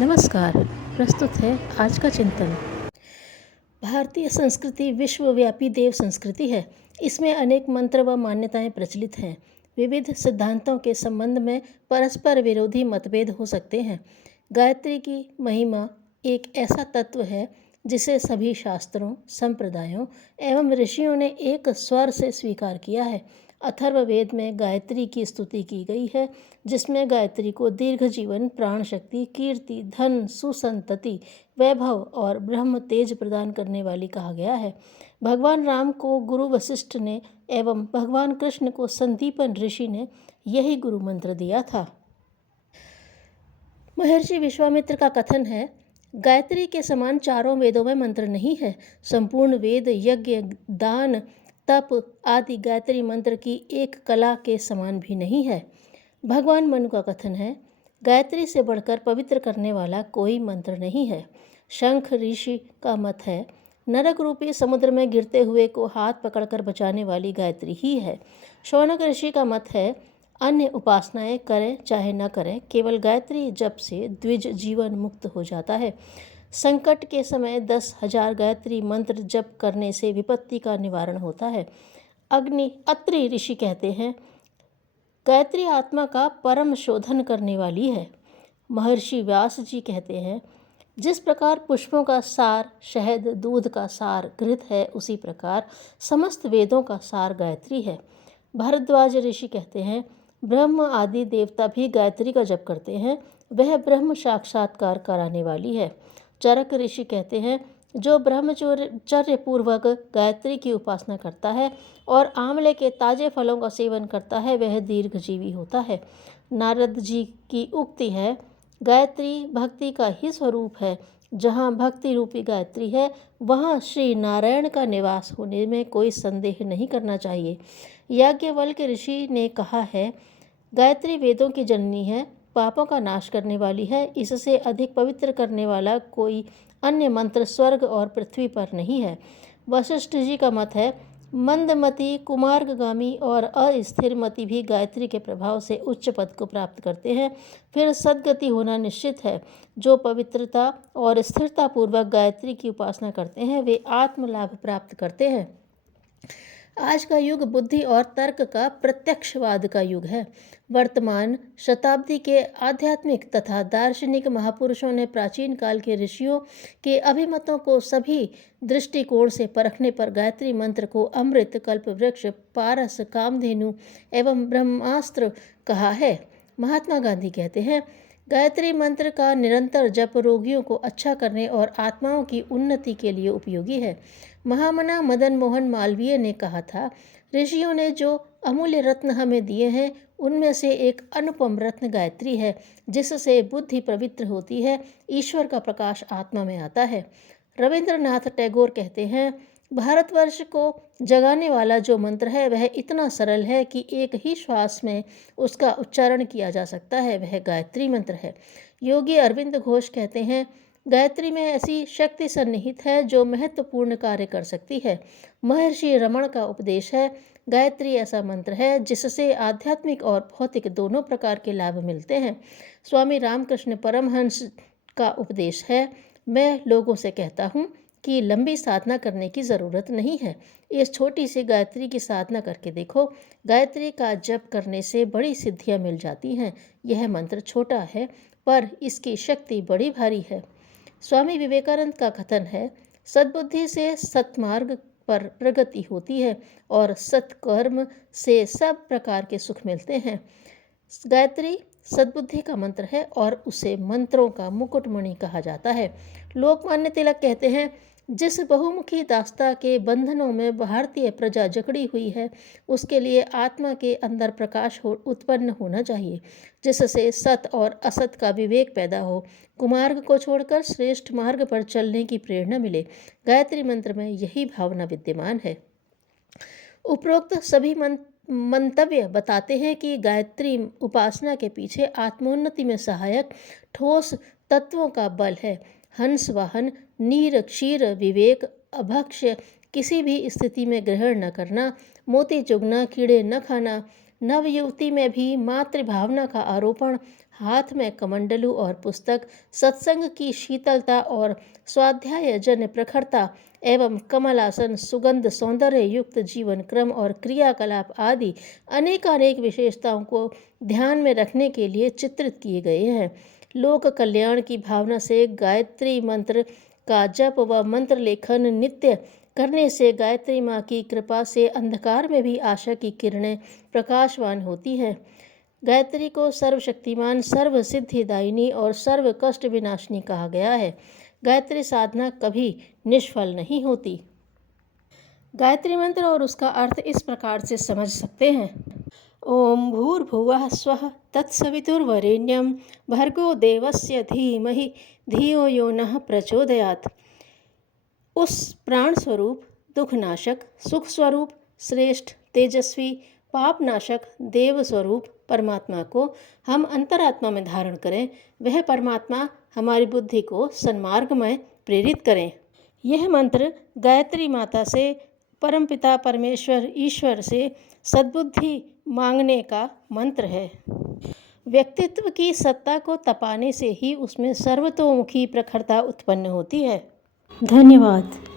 नमस्कार। प्रस्तुत है आज का चिंतन। भारतीय संस्कृति विश्वव्यापी देव संस्कृति है। इसमें अनेक मंत्र व मान्यताएं प्रचलित हैं। विविध सिद्धांतों के संबंध में परस्पर विरोधी मतभेद हो सकते हैं। गायत्री की महिमा एक ऐसा तत्व है जिसे सभी शास्त्रों, संप्रदायों एवं ऋषियों ने एक स्वर से स्वीकार किया है। अथर्ववेद में गायत्री की स्तुति की गई है, जिसमें गायत्री को दीर्घ जीवन, प्राण शक्ति, कीर्ति, धन, सुसंतति, वैभव और ब्रह्म तेज प्रदान करने वाली कहा गया है। भगवान राम को गुरु वशिष्ठ ने एवं भगवान कृष्ण को संदीपन ऋषि ने यही गुरु मंत्र दिया था। महर्षि विश्वामित्र का कथन है, गायत्री के समान चारों वेदों में मंत्र नहीं है। संपूर्ण वेद, यज्ञ, दान, तप आदि गायत्री मंत्र की एक कला के समान भी नहीं है। भगवान मनु का कथन है, गायत्री से बढ़कर पवित्र करने वाला कोई मंत्र नहीं है। शंख ऋषि का मत है, नरक रूपी समुद्र में गिरते हुए को हाथ पकड़कर बचाने वाली गायत्री ही है। शौनक ऋषि का मत है, अन्य उपासनाएं करें चाहे न करें, केवल गायत्री जप से द्विज जीवन मुक्त हो जाता है। संकट के समय 10,000 गायत्री मंत्र जप करने से विपत्ति का निवारण होता है। अत्रि ऋषि कहते हैं, गायत्री आत्मा का परम शोधन करने वाली है। महर्षि व्यास जी कहते हैं, जिस प्रकार पुष्पों का सार शहद, दूध का सार घृत है, उसी प्रकार समस्त वेदों का सार गायत्री है। भारद्वाज ऋषि कहते हैं, ब्रह्म आदि देवता भी गायत्री का जप करते हैं, वह ब्रह्म साक्षात्कार कराने वाली है। चरक ऋषि कहते हैं, जो ब्रह्मचर्य पूर्वक गायत्री की उपासना करता है और आंवले के ताजे फलों का सेवन करता है, वह दीर्घजीवी होता है। नारद जी की उक्ति है, गायत्री भक्ति का ही स्वरूप है। जहाँ भक्ति रूपी गायत्री है, वहाँ श्री नारायण का निवास होने में कोई संदेह नहीं करना चाहिए। याज्ञवल्क्य ऋषि ने कहा है, गायत्री वेदों की जननी है, पापों का नाश करने वाली है। इससे अधिक पवित्र करने वाला कोई अन्य मंत्र स्वर्ग और पृथ्वी पर नहीं है। वशिष्ठ जी का मत है, मंदमति, कुमार्गगामी और अस्थिरमति भी गायत्री के प्रभाव से उच्च पद को प्राप्त करते हैं, फिर सद्गति होना निश्चित है। जो पवित्रता और स्थिरता पूर्वक गायत्री की उपासना करते हैं, वे आत्मलाभ प्राप्त करते हैं। आज का युग बुद्धि और तर्क का प्रत्यक्षवाद का युग है। वर्तमान शताब्दी के आध्यात्मिक तथा दार्शनिक महापुरुषों ने प्राचीन काल के ऋषियों के अभिमतों को सभी दृष्टिकोण से परखने पर गायत्री मंत्र को अमृत, कल्पवृक्ष, पारस, कामधेनु एवं ब्रह्मास्त्र कहा है। महात्मा गांधी कहते हैं, गायत्री मंत्र का निरंतर जप रोगियों को अच्छा करने और आत्माओं की उन्नति के लिए उपयोगी है। महामना मदन मोहन मालवीय ने कहा था, ऋषियों ने जो अमूल्य रत्न हमें दिए हैं, उनमें से एक अनुपम रत्न गायत्री है, जिससे बुद्धि पवित्र होती है, ईश्वर का प्रकाश आत्मा में आता है। रविंद्रनाथ टैगोर कहते हैं, भारतवर्ष को जगाने वाला जो मंत्र है, वह इतना सरल है कि एक ही श्वास में उसका उच्चारण किया जा सकता है, वह गायत्री मंत्र है। योगी अरविंद घोष कहते हैं, गायत्री में ऐसी शक्ति सन्निहित है जो महत्वपूर्ण कार्य कर सकती है। महर्षि रमण का उपदेश है, गायत्री ऐसा मंत्र है जिससे आध्यात्मिक और भौतिक दोनों प्रकार के लाभ मिलते हैं। स्वामी रामकृष्ण परमहंस का उपदेश है, मैं लोगों से कहता हूँ कि लंबी साधना करने की ज़रूरत नहीं है, इस छोटी सी गायत्री की साधना करके देखो। गायत्री का जप करने से बड़ी सिद्धियाँ मिल जाती हैं। यह मंत्र छोटा है पर इसकी शक्ति बड़ी भारी है। स्वामी विवेकानंद का कथन है, सद्बुद्धि से सत्मार्ग पर प्रगति होती है और सत्कर्म से सब प्रकार के सुख मिलते हैं। गायत्री सद्बुद्धि का मंत्र है और उसे मंत्रों का मुकुटमणि कहा जाता है। लोकमान्य तिलक कहते हैं, जिस बहुमुखी दास्ता के बंधनों में भारतीय प्रजा जकड़ी हुई है, उसके लिए आत्मा के अंदर प्रकाश उत्पन्न होना चाहिए, जिससे सत और असत का विवेक पैदा हो, कुमार्ग को छोड़कर श्रेष्ठ मार्ग पर चलने की प्रेरणा मिले। गायत्री मंत्र में यही भावना विद्यमान है। उपरोक्त सभी मंतव्य बताते हैं कि गायत्री उपासना के पीछे आत्मोन्नति में सहायक ठोस तत्वों का बल है। हंस वाहन, नीर क्षीर, विवेक, अभक्ष्य, किसी भी स्थिति में ग्रहण न करना, मोती चुगना, कीड़े न खाना, नवयुवती में भी मातृभावना का आरोपण, हाथ में कमंडलू और पुस्तक, सत्संग की शीतलता और स्वाध्याय जन प्रखरता एवं कमलासन सुगंध, सौंदर्य युक्त जीवन क्रम और क्रियाकलाप आदि अनेकानेक विशेषताओं को ध्यान में रखने के लिए चित्रित किए गए हैं। लोक कल्याण की भावना से गायत्री मंत्र का जप व मंत्र लेखन नित्य करने से गायत्री माँ की कृपा से अंधकार में भी आशा की किरणें प्रकाशवान होती हैं। गायत्री को सर्वशक्तिमान, सर्व सिद्धिदायिनी और सर्व कष्ट विनाशिनी कहा गया है। गायत्री साधना कभी निष्फल नहीं होती। गायत्री मंत्र और उसका अर्थ इस प्रकार से समझ सकते हैं। ओम भूर्भुवः स्वः तत्सवितुर्वरेण्यं भर्गो देवस्य धीमहि धियो यो नः प्रचोदयात्। उस प्राण स्वरूप, दुखनाशक, सुख स्वरूप, श्रेष्ठ, तेजस्वी, पापनाशक, देव स्वरूप परमात्मा को हम अंतरात्मा में धारण करें। वह परमात्मा हमारी बुद्धि को सन्मार्ग में प्रेरित करें। यह मंत्र गायत्री माता से, परमपिता परमेश्वर ईश्वर से सद्बुद्धि मांगने का मंत्र है। व्यक्तित्व की सत्ता को तपाने से ही उसमें सर्वतोमुखी प्रखरता उत्पन्न होती है। धन्यवाद।